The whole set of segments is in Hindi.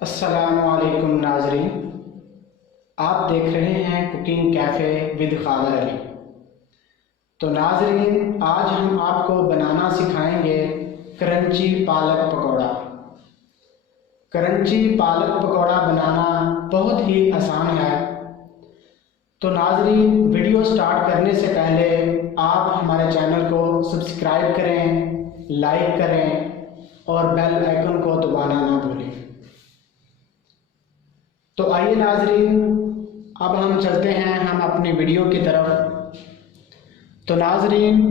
अस्सलामुअलैकुम नाज़रीन, आप देख रहे हैं कुकिंग कैफ़े विद खादर अली। तो नाज़रीन, आज हम आपको बनाना सिखाएंगे क्रंची पालक पकौड़ा। क्रंची पालक पकौड़ा बनाना बहुत ही आसान है। तो नाज़रीन, वीडियो स्टार्ट करने से पहले आप हमारे चैनल को सब्सक्राइब करें, लाइक करें और बेल आइकन को दबाना ना भूलें। तो आइए नाज़रीन, अब हम चलते हैं हम अपनी वीडियो की तरफ। तो नाज़रीन,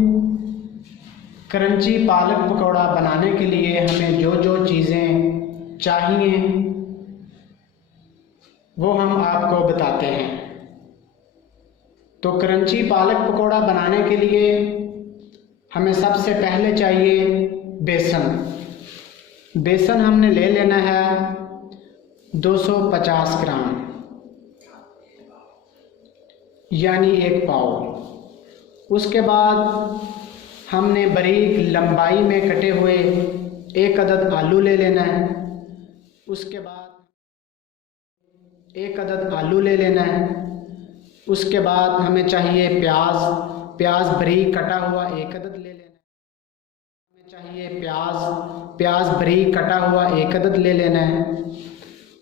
क्रंची पालक पकौड़ा बनाने के लिए हमें जो जो चीज़ें चाहिए वो हम आपको बताते हैं। तो क्रंची पालक पकौड़ा बनाने के लिए हमें सबसे पहले चाहिए बेसन। बेसन हमने ले लेना है 250 ग्राम, यानी 1 पाव। उसके बाद हमने बारीक लंबाई में कटे हुए 1 अदद आलू ले लेना है। उसके बाद 1 अदद आलू ले लेना है। उसके बाद हमें चाहिए प्याज बारीक कटा हुआ 1 अदद ले लेना है। हमें चाहिए प्याज बारीक कटा हुआ 1 अदद ले लेना है।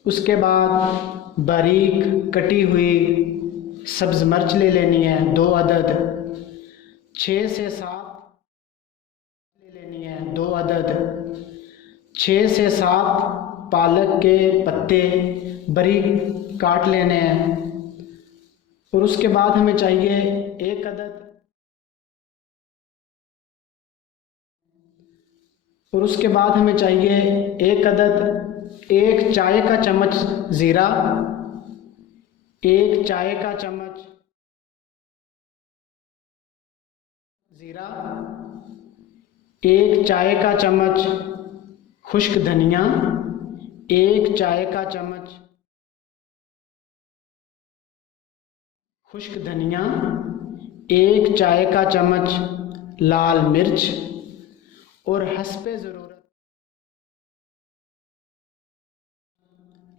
उसके बाद बारीक कटी हुई सब्ज़ मिर्च ले लेनी है 2 अदद। 6 से 7 ले लेनी है 2 अदद। 6 से 7 पालक के पत्ते बारीक काट लेने हैं। और उसके बाद हमें चाहिए 1 अदद और उसके बाद हमें चाहिए 1 अदद 1 चाय का चम्मच ज़ीरा, 1 चाय का चम्मच ज़ीरा, 1 चाय का चम्मच खुश्क धनिया, 1 चाय का चम्मच खुश्क धनिया, 1 चाय का चम्मच लाल मिर्च और हस्बे ज़रूरत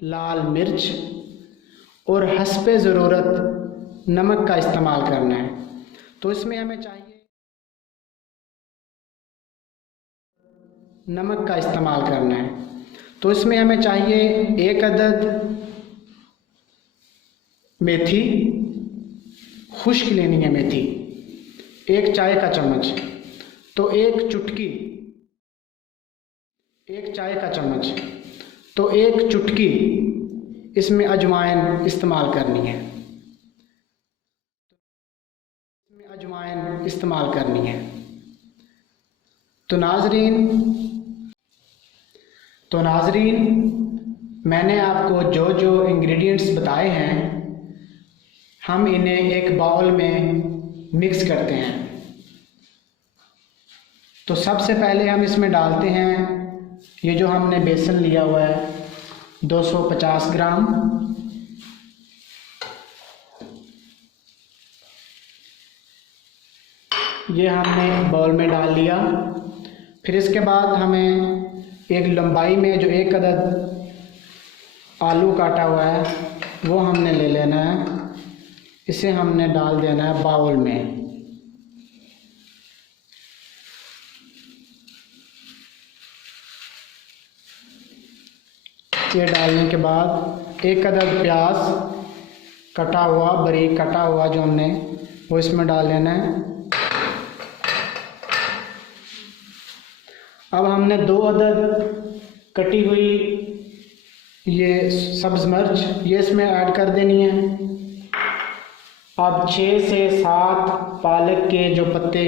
लाल मिर्च और हस्बे ज़रूरत नमक का इस्तेमाल करना है। तो इसमें हमें चाहिए नमक का इस्तेमाल करना है। तो इसमें हमें चाहिए 1 अदद मेथी, खुश्क लेनी है मेथी, 1 चाय का चम्मच। तो 1 चुटकी, 1 चाय का चम्मच, तो 1 चुटकी इसमें अजवाइन इस्तेमाल करनी है। इसमें अजवाइन इस्तेमाल करनी है। तो नाज़रीन, मैंने आपको जो जो इंग्रेडिएंट्स बताए हैं हम इन्हें एक बाउल में मिक्स करते हैं। तो सबसे पहले हम इसमें डालते हैं ये जो हमने बेसन लिया हुआ है 250 ग्राम। ये हमने बाउल में डाल लिया। फिर इसके बाद हमें एक लंबाई में जो 1 अदद आलू काटा हुआ है वो हमने ले लेना है। इसे हमने डाल देना है बाउल में। ये डालने के बाद 1 अदद प्याज कटा हुआ बारीक कटा हुआ जो हमने वो इसमें डाल लेना है। अब हमने 2 अदद कटी हुई ये सब्ज़ मिर्च ये इसमें ऐड कर देनी है। अब 6 से 7 पालक के जो पत्ते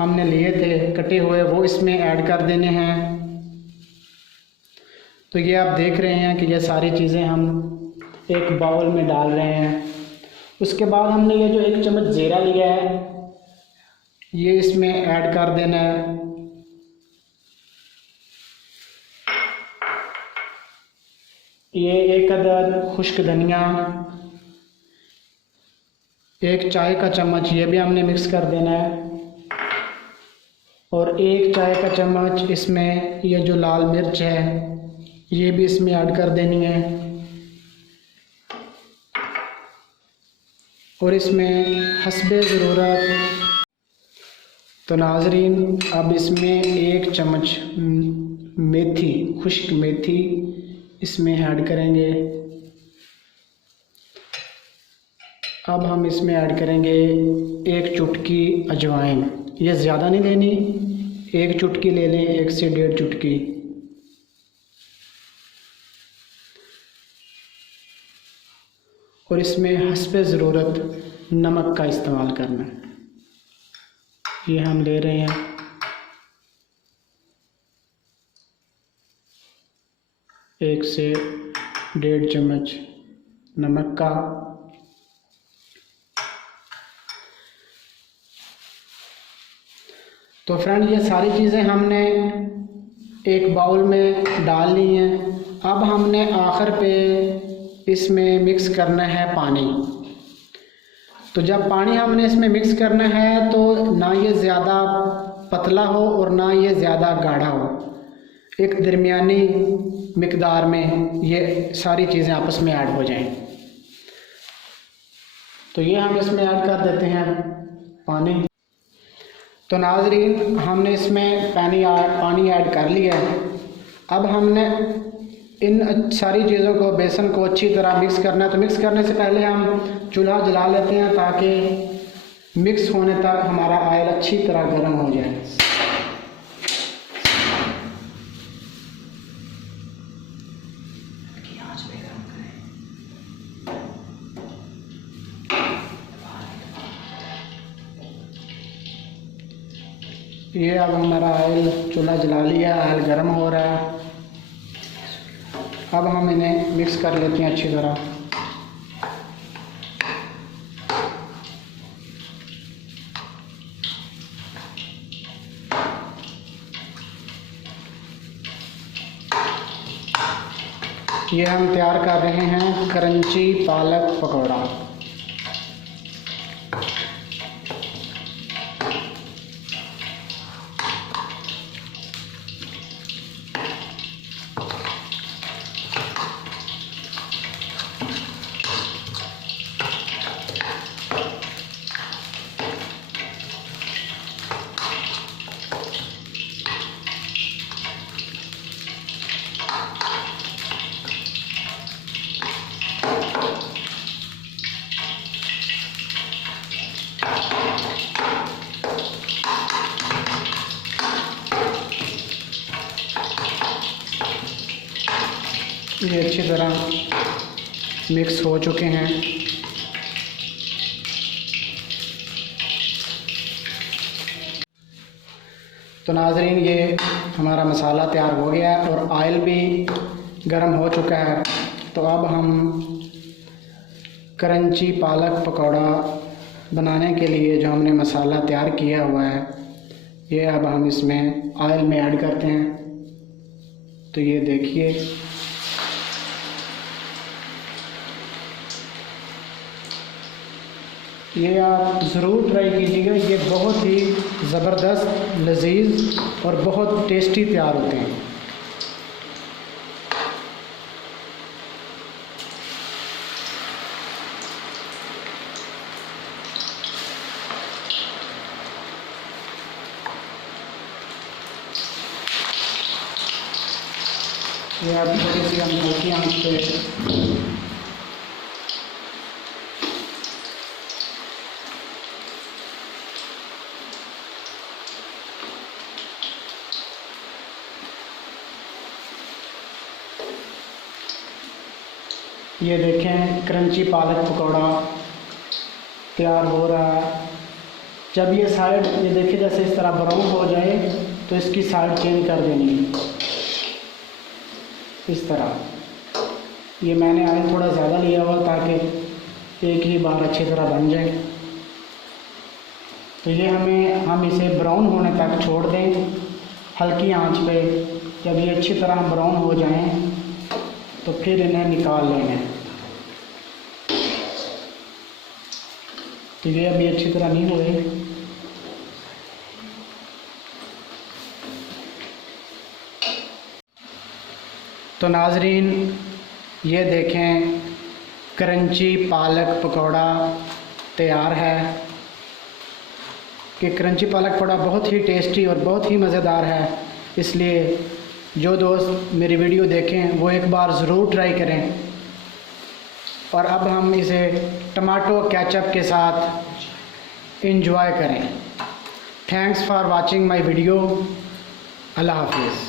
हमने लिए थे कटे हुए वो इसमें ऐड कर देने हैं। तो ये आप देख रहे हैं कि ये सारी चीज़ें हम एक बाउल में डाल रहे हैं। उसके बाद हमने ये जो 1 चम्मच ज़ीरा लिया है ये इसमें ऐड कर देना है। ये 1 अदद खुश्क धनिया 1 चाय का चम्मच ये भी हमने मिक्स कर देना है। और 1 चाय का चम्मच इसमें ये जो लाल मिर्च है ये भी इसमें ऐड कर देनी है। और इसमें हस्बे ज़रूरत। तो नाज़रीन, अब इसमें 1 चम्मच मेथी, खुश्क मेथी इसमें ऐड करेंगे। अब हम इसमें ऐड करेंगे 1 चुटकी अजवाइन। ये ज़्यादा नहीं लेनी, 1 चुटकी ले लें, 1 से 1.5 चुटकी। और इसमें हस्बे ज़रूरत नमक का इस्तेमाल करना है। ये हम ले रहे हैं 1 से 1.5 चम्मच नमक का। तो फ्रेंड, ये सारी चीज़ें हमने एक बाउल में डाल ली हैं। अब हमने आखिर पे इसमें मिक्स करना है पानी। तो जब पानी हमने इसमें मिक्स करना है तो ना ये ज़्यादा पतला हो और ना ये ज़्यादा गाढ़ा हो, एक दरमियानी मिकदार में ये सारी चीज़ें आपस में ऐड हो जाएं। तो ये हम इसमें ऐड कर देते हैं पानी। तो नाज़रीन, हमने इसमें पानी ऐड कर लिया है। अब हमने इन सारी चीज़ों को, बेसन को अच्छी तरह मिक्स करना है। तो मिक्स करने से पहले हम चूल्हा जला लेते हैं ताकि मिक्स होने तक हमारा ऑयल अच्छी तरह गर्म हो जाए। ये अब हमारा ऑयल, चूल्हा जला लिया, ऑयल गर्म हो रहा है। अब हम इन्हें मिक्स कर लेते हैं अच्छी तरह। ये हम तैयार कर रहे हैं क्रंची पालक पकौड़ा। ये अच्छी तरह मिक्स हो चुके हैं। तो नाज़रीन, ये हमारा मसाला तैयार हो गया है और ऑयल भी गर्म हो चुका है। तो अब हम क्रंची पालक पकौड़ा बनाने के लिए जो हमने मसाला तैयार किया हुआ है, ये अब हम इसमें ऑयल में ऐड करते हैं। तो ये देखिए, ये आप ज़रूर ट्राई कीजिएगा। ये बहुत ही ज़बरदस्त, लजीज और बहुत टेस्टी तैयार होते हैं। ये आप थोड़ी सी हम हल्की आंच पे ये देखें, क्रंची पालक पकौड़ा तैयार हो रहा है। जब ये साइड, ये देखिए, जैसे इस तरह ब्राउन हो जाए तो इसकी साइड चेंज कर देनी है इस तरह। ये मैंने ऑयल थोड़ा ज़्यादा लिया हुआ ताकि एक ही बार अच्छी तरह बन जाए। तो ये हम इसे ब्राउन होने तक छोड़ दें हल्की आंच पे। जब ये अच्छी तरह ब्राउन हो जाएं तो फिर इन्हें निकाल लेना है। तो ये अभी अच्छी तरह नहीं हुए। तो नाजरीन ये देखें क्रंची पालक पकौड़ा तैयार है कि क्रंची पालक पकौड़ा बहुत ही टेस्टी और बहुत ही मज़ेदार है। इसलिए जो दोस्त मेरी वीडियो देखें वो एक बार ज़रूर ट्राई करें। और अब हम इसे टमाटो केचप के साथ एंजॉय करें। Thanks for watching my video. अल्लाह हाफिज़।